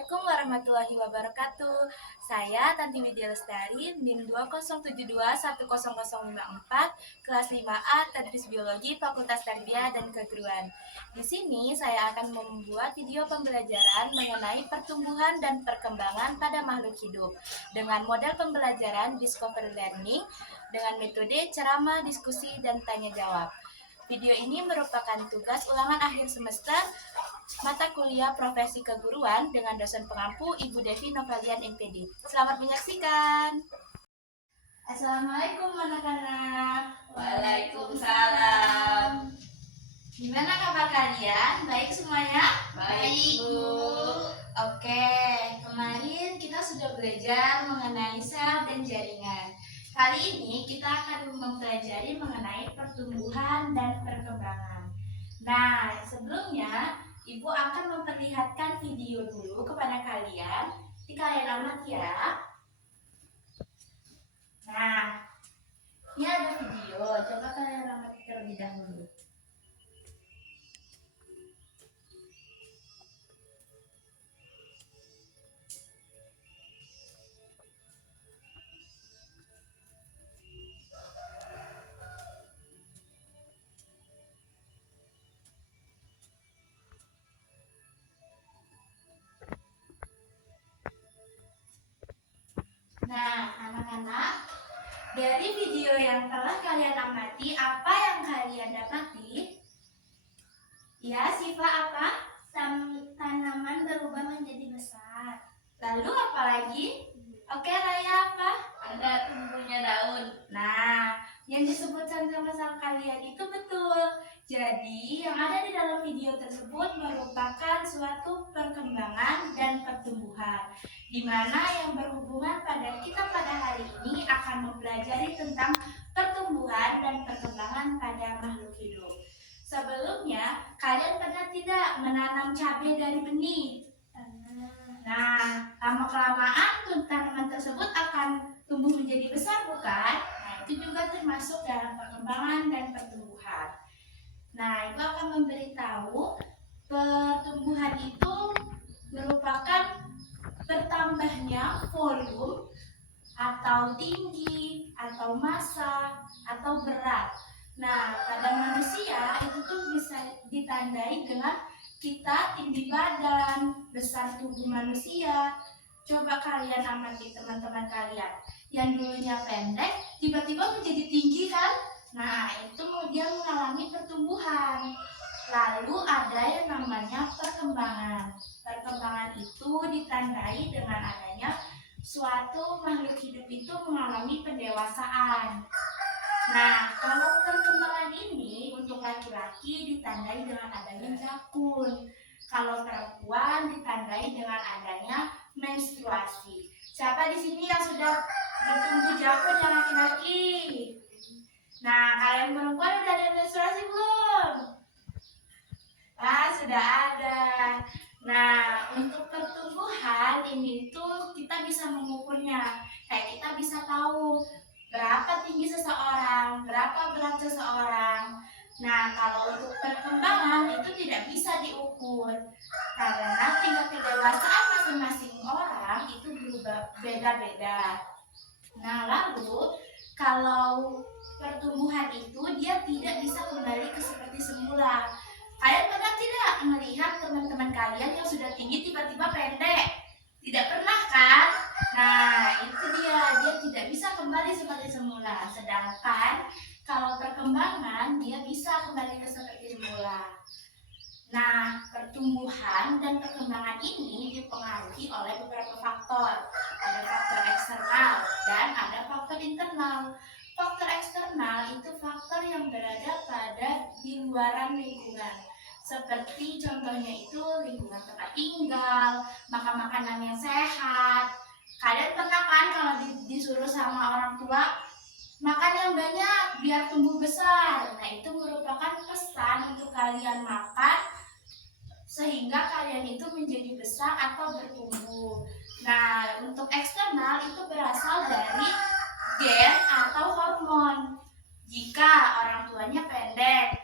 Assalamualaikum warahmatullahi wabarakatuh. Saya Tanti Widya Lestari, NIM 207210054, kelas 5A, Tadris Biologi, Fakultas Tarbiyah dan Keguruan. Di sini saya akan membuat video pembelajaran mengenai pertumbuhan dan perkembangan pada makhluk hidup dengan model pembelajaran Discovery Learning dengan metode ceramah, diskusi, dan tanya jawab. Video ini merupakan tugas ulangan akhir semester mata kuliah profesi keguruan dengan dosen pengampu Ibu Devi Novelian MPD. Selamat menyaksikan. Assalamualaikum anak-anak. Waalaikumsalam. Gimana kabar kalian? Baik semuanya? Baik, Bu. Oke, kemarin kita sudah belajar mengenai sel dan jaringan. Kali ini kita akan mempelajari mengenai pertumbuhan dan perkembangan. Nah, sebelumnya Ibu akan memperlihatkan video dulu kepada kalian. Nanti kalian amati ya. Nah, ini ada video. Coba kalian amati terlebih dahulu. Nah, anak-anak, dari video yang telah kalian amati, apa yang kalian dapati? Ya, Siva apa? Tanaman berubah menjadi besar. Lalu apa lagi? Oke, Raya apa? Ada tumbuhnya daun. Nah, yang disebutkan sama kalian itu betul. Jadi, yang ada di dalam video tersebut merupakan suatu perkembangan dan pertumbuhan, di mana yang berhubungan pada kita pada hari ini akan mempelajari tentang pertumbuhan dan perkembangan pada makhluk hidup. Sebelumnya, kalian pernah tidak menanam cabai dari benih? Nah, lama-kelamaan tanaman tersebut akan tumbuh menjadi besar, bukan? Nah, itu juga termasuk dalam perkembangan dan pertumbuhan. Nah, Ibu akan memberitahu pertumbuhan itu merupakan bertambahnya volume atau tinggi, atau massa, atau berat. Nah, pada manusia itu tuh bisa ditandai dengan kita tinggi badan, besar tubuh manusia. Coba kalian amati teman-teman kalian yang dulunya pendek, tiba-tiba menjadi tinggi kan? Nah, itu dia mengalami pertumbuhan. Lalu ada yang namanya perkembangan. Perkembangan itu ditandai dengan adanya suatu makhluk hidup itu mengalami pendewasaan. Nah, kalau perkembangan ini untuk laki-laki ditandai dengan adanya jakun. Kalau perempuan ditandai dengan adanya menstruasi. Siapa di sini yang sudah bertumbuh jakun yang laki-laki? Nah, kalian perempuan udah ada menstruasi belum? Ah, sudah ada. Nah, untuk pertumbuhan ini tuh kita bisa mengukurnya. Kayak kita bisa tahu berapa tinggi seseorang, berapa berat seseorang. Nah, kalau untuk perkembangan itu tidak bisa diukur karena tingkat kedewasaan masing-masing orang itu berubah beda-beda. Nah, lalu kalau pertumbuhan itu dia tidak bisa kembali ke seperti semula. Kalian pernah tidak melihat teman-teman kalian yang sudah tinggi tiba-tiba pendek? Tidak pernah kan? Nah, itu dia tidak bisa kembali seperti semula. Sedangkan kalau perkembangan dia bisa kembali ke seperti semula. Nah, pertumbuhan dan perkembangan ini dipengaruhi oleh beberapa faktor. Ada faktor eksternal dan ada faktor internal. Faktor eksternal itu faktor yang berada pada di luaran lingkungan. Seperti contohnya itu lingkungan tempat tinggal, makan makanan yang sehat. Kalian pernah kan kalau disuruh sama orang tua makan yang banyak biar tumbuh besar. Nah, itu merupakan pesan untuk kalian makan sehingga kalian itu menjadi besar atau bertumbuh. Nah, untuk eksternal itu berasal dari gen atau hormon. Jika orang tuanya pendek,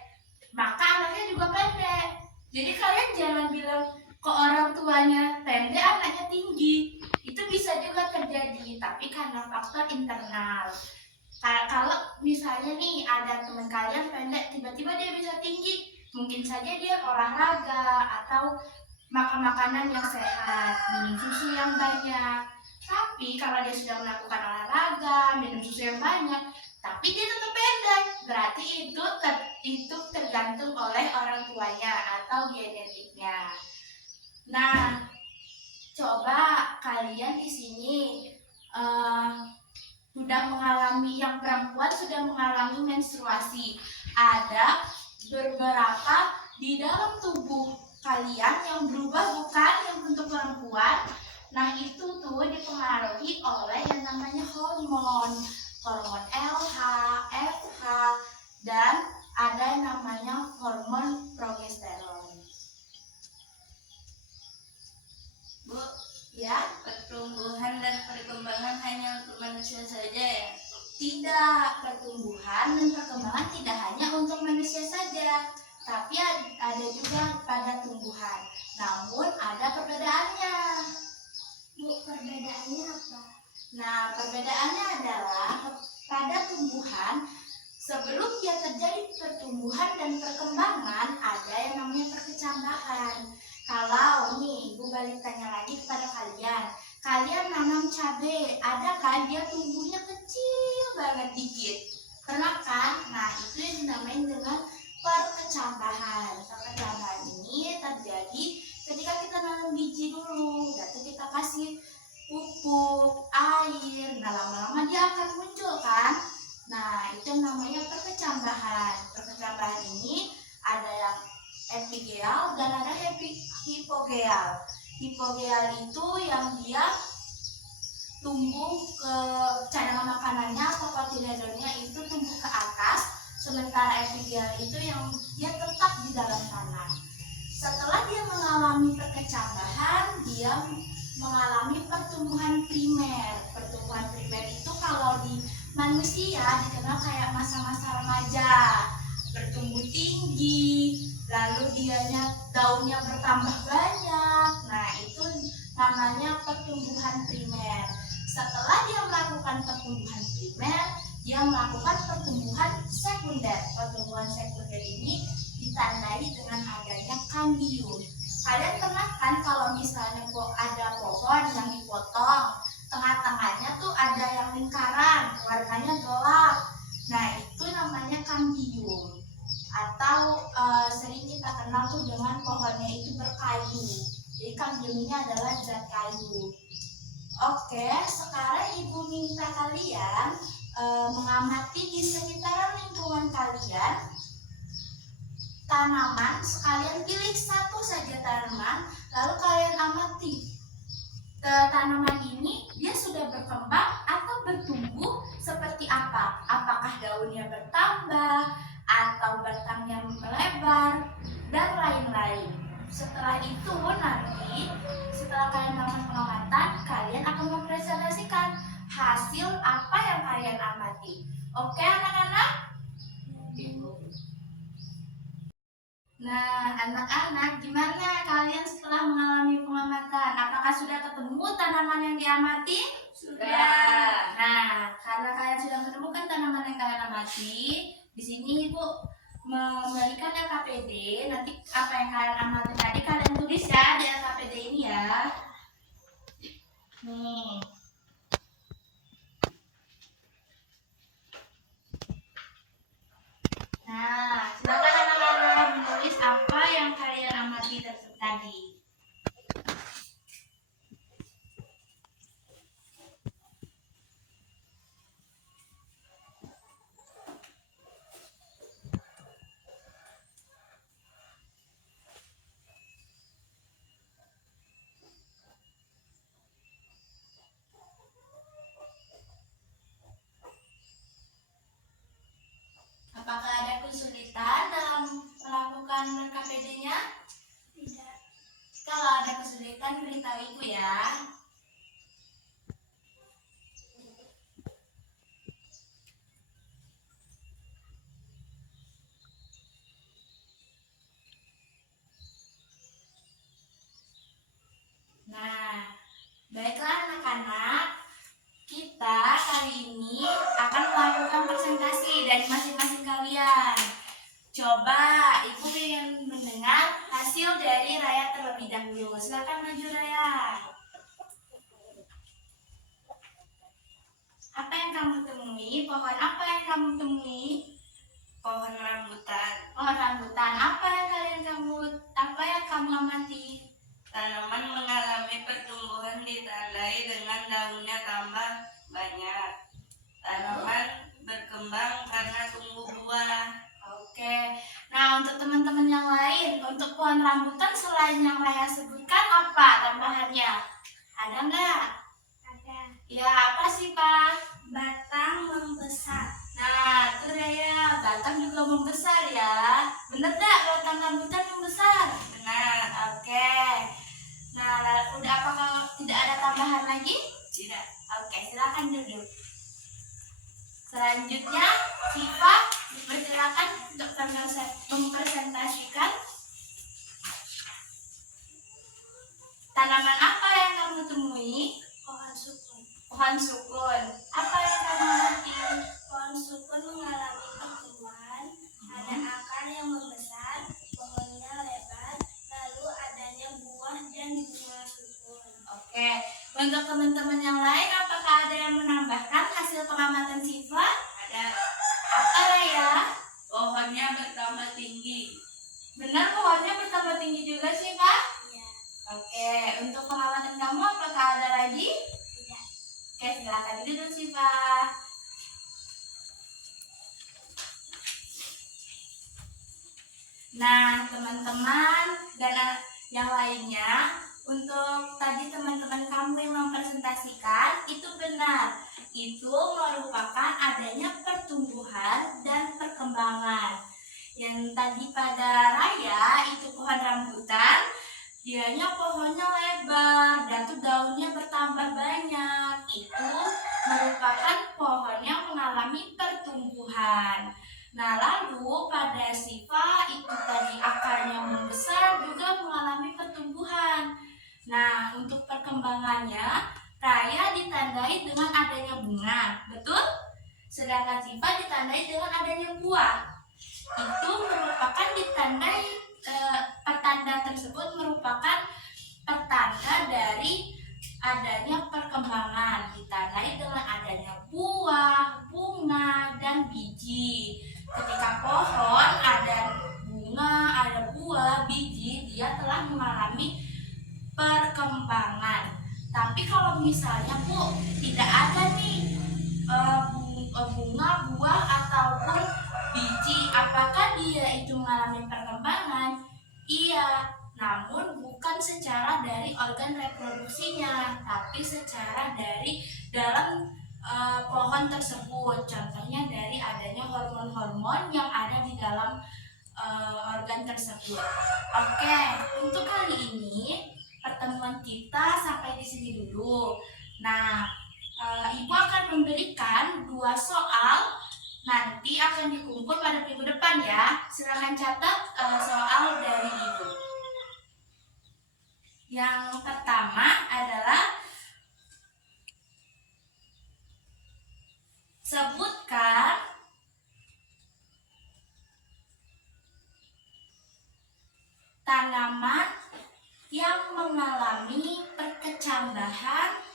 maka anaknya juga pendek. Jadi kalian jangan bilang kok orang tuanya pendek, anaknya faktor internal. Kalau misalnya nih ada teman kalian pendek, tiba-tiba dia bisa tinggi, mungkin saja dia olahraga atau makan makanan yang sehat, minum susu yang banyak. Tapi kalau dia sudah melakukan olahraga, minum susu yang banyak, tapi dia tetap pendek, berarti itu tergantung oleh orang tuanya atau genetiknya. Nah, coba kalian di sini yang perempuan sudah mengalami menstruasi. Ada beberapa di dalam tubuh kalian yang berubah, bukan yang untuk perempuan. Nah, itu tuh dipengaruhi oleh yang namanya hormon LH, FH, dan ada yang namanya hormon progesteron. Bu, Ya, pertumbuhan dan perkembangan hanya untuk manusia saja ya? tidak, pertumbuhan dan perkembangan tidak hanya untuk manusia saja, tapi ada juga pada tumbuhan. Namun ada perbedaannya. Bu, perbedaannya apa? Nah, perbedaannya adalah pada tumbuhan, sebelum dia terjadi pertumbuhan dan perkembangan, ada yang namanya perkecambahan. Kalau nih, Ibu balik tanya lagi kepada kalian nanam cabai, ada kan dia tumbuhnya kecil banget dikit, pernah kan? Nah, itu yang dinamain dengan perkecambahan. Perkecambahan ini terjadi ketika kita nanam biji dulu, lalu kita kasih pupuk, air, nah lama-lama dia akan muncul kan? Nah, itu namanya perkecambahan. Perkecambahan ini ada yang epigeal dan ada hipogeal. Hipogeal itu yang dia tumbuh ke cadangan makanannya atau kotiledonnya itu tumbuh ke atas, sementara epigeal itu yang dia tetap di dalam tanah. Setelah dia mengalami perkecambahan, dia mengalami pertumbuhan primer. Pertumbuhan primer itu kalau di manusia dikenal kayak masa-masa remaja, bertumbuh tinggi, lalu daunnya bertambah banyak. Nah, itu namanya pertumbuhan primer. Setelah dia melakukan pertumbuhan primer, dia melakukan pertumbuhan sekunder. Pertumbuhan sekunder ini ditandai dengan adanya kambium. Kalian pernah kan kalau misalnya ada pohon yang dipotong, tengah-tengahnya tuh ada yang lingkaran, warnanya gelap. Nah, itu namanya kambium. Atau sering kita kenal tuh dengan pohonnya itu berkayu. Jadi kambium ini adalah zat kayu. Oke, sekarang Ibu minta kalian mengamati di sekitaran lingkungan kalian tanaman. Sekalian pilih satu saja tanaman, lalu kalian amati tanaman ini dia sudah berkembang atau bertumbuh seperti apa? Apakah daunnya bertambah atau batangnya melebar dan lain-lain. Setelah itu nanti setelah kalian melakukan pengamatan, kalian akan mempresentasikan hasil apa yang kalian amati. Oke anak-anak? Nah, anak-anak, gimana kalian setelah mengalami pengamatan? Apakah sudah ketemu tanaman yang diamati? Sudah. Nah, karena kalian sudah menemukan tanaman yang kalian amati, di sini Ibu memberikan LKPD. Nanti apa yang kalian amati tadi kalian tulis ya di LKPD ini ya. Nih. Nah, silakan anak-anak menulis apa yang kalian amati tadi. Apakah ada kesulitan dalam melakukan KPD-nya? Tidak. Kalau ada kesulitan beritahu Ibu ya. Nah, baiklah anak-anak, kita Coba Ibu ingin mendengar hasil dari Raya terlebih dahulu. Silakan maju Raya. Apa yang kamu temui? Pohon apa yang kamu temui? Pohon rambutan. Pohon rambutan. Apa yang kamu amati? Tanaman mengalami pertumbuhan ditandai dengan daunnya tambah banyak. Tanaman berkembang karena tumbuh buah. Oke. Nah, untuk teman-teman yang lain, untuk pohon rambutan selain yang Raya sebutkan apa tambahannya? Ada nggak? Ada. Ya, apa sih, Pak? Batang membesar. Nah, itu Raya, batang juga membesar ya. Bener nggak batang rambutan membesar? Benar. Oke. Nah, udah apa kalau tidak ada tambahan lagi? Tidak. Oke, silakan duduk. Selanjutnya, Siva dipersilakan untuk mempresentasikan tanaman apa yang kamu temui? Pohon sukun. Pohon sukun. Apa yang kamu amati? Pohon sukun mengalami pertumbuhan. Ada akar yang membesar, pohonnya lebar, lalu adanya buah dan bunga sukun. Oke, untuk teman-teman yang lain, apakah ada yang menambahkan hasil pengamatan Siva? Ada. Apa Raya? Pohonnya bertambah tinggi. Benar pohonnya bertambah tinggi juga sih, Pak? Iya. Oke, untuk pengamatan kamu apakah ada lagi? Tidak. Oke, silakan duduk Siva. Nah, teman-teman dan yang lainnya, untuk tadi teman-teman kamu yang mempresentasikan itu benar. Itu merupakan adanya pertumbuhan dan perkembangan. Yang tadi pada Raya itu pohon rambutan, dianya pohonnya lebar dan tuh daunnya bertambah banyak. Itu merupakan pohon yang mengalami pertumbuhan. Nah, lalu pada Siva itu tadi akarnya membesar juga mengalami pertumbuhan. Nah, untuk perkembangannya, Raya ditandai dengan adanya bunga, betul? Sedangkan Siva ditandai dengan adanya buah. Itu merupakan pertanda tersebut merupakan pertanda dari adanya perkembangan, ditandai dengan adanya buah, bunga, dan biji. Ketika pohon ada bunga, ada buah, biji, dia telah mengalami perkembangan. Tapi kalau misalnya Bu, tidak ada nih bunga, buah, ataupun biji, apakah dia itu mengalami perkembangan? Iya, namun bukan secara dari organ reproduksinya, tapi secara dari dalam pohon tersebut. Contohnya dari adanya hormon-hormon yang ada di dalam organ tersebut. Oke, untuk kali ini pertemuan kita sampai di sini dulu. Nah, Ibu akan memberikan 2 soal, nanti akan dikumpul pada minggu depan ya. Silakan catat soal dari Ibu. Yang pertama adalah sebutkan tanaman yang mengalami perkecambahan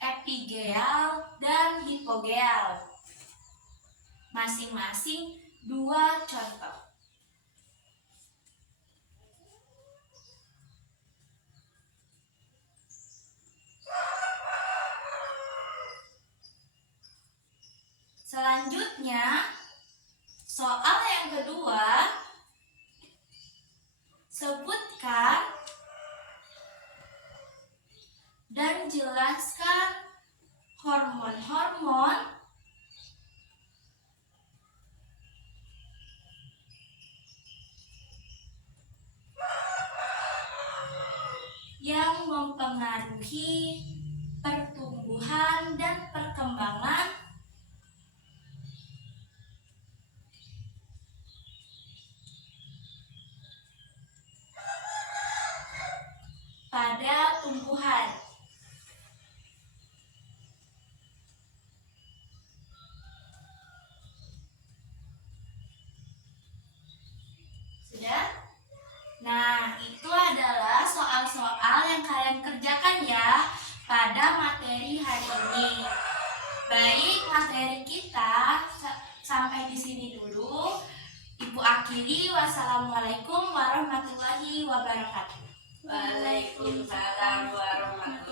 epigeal dan hipogeal. Masing-masing 2 contoh. Selanjutnya, soal yang kedua, sebutkan dan jelaskan hormon-hormon yang mempengaruhi pertumbuhan dan perkembangan itu adalah soal-soal yang kalian kerjakan ya pada materi hari ini. Baik, materi kita sampai di sini dulu. Ibu akhiri, wassalamualaikum warahmatullahi wabarakatuh. Waalaikumsalam warahmatullahi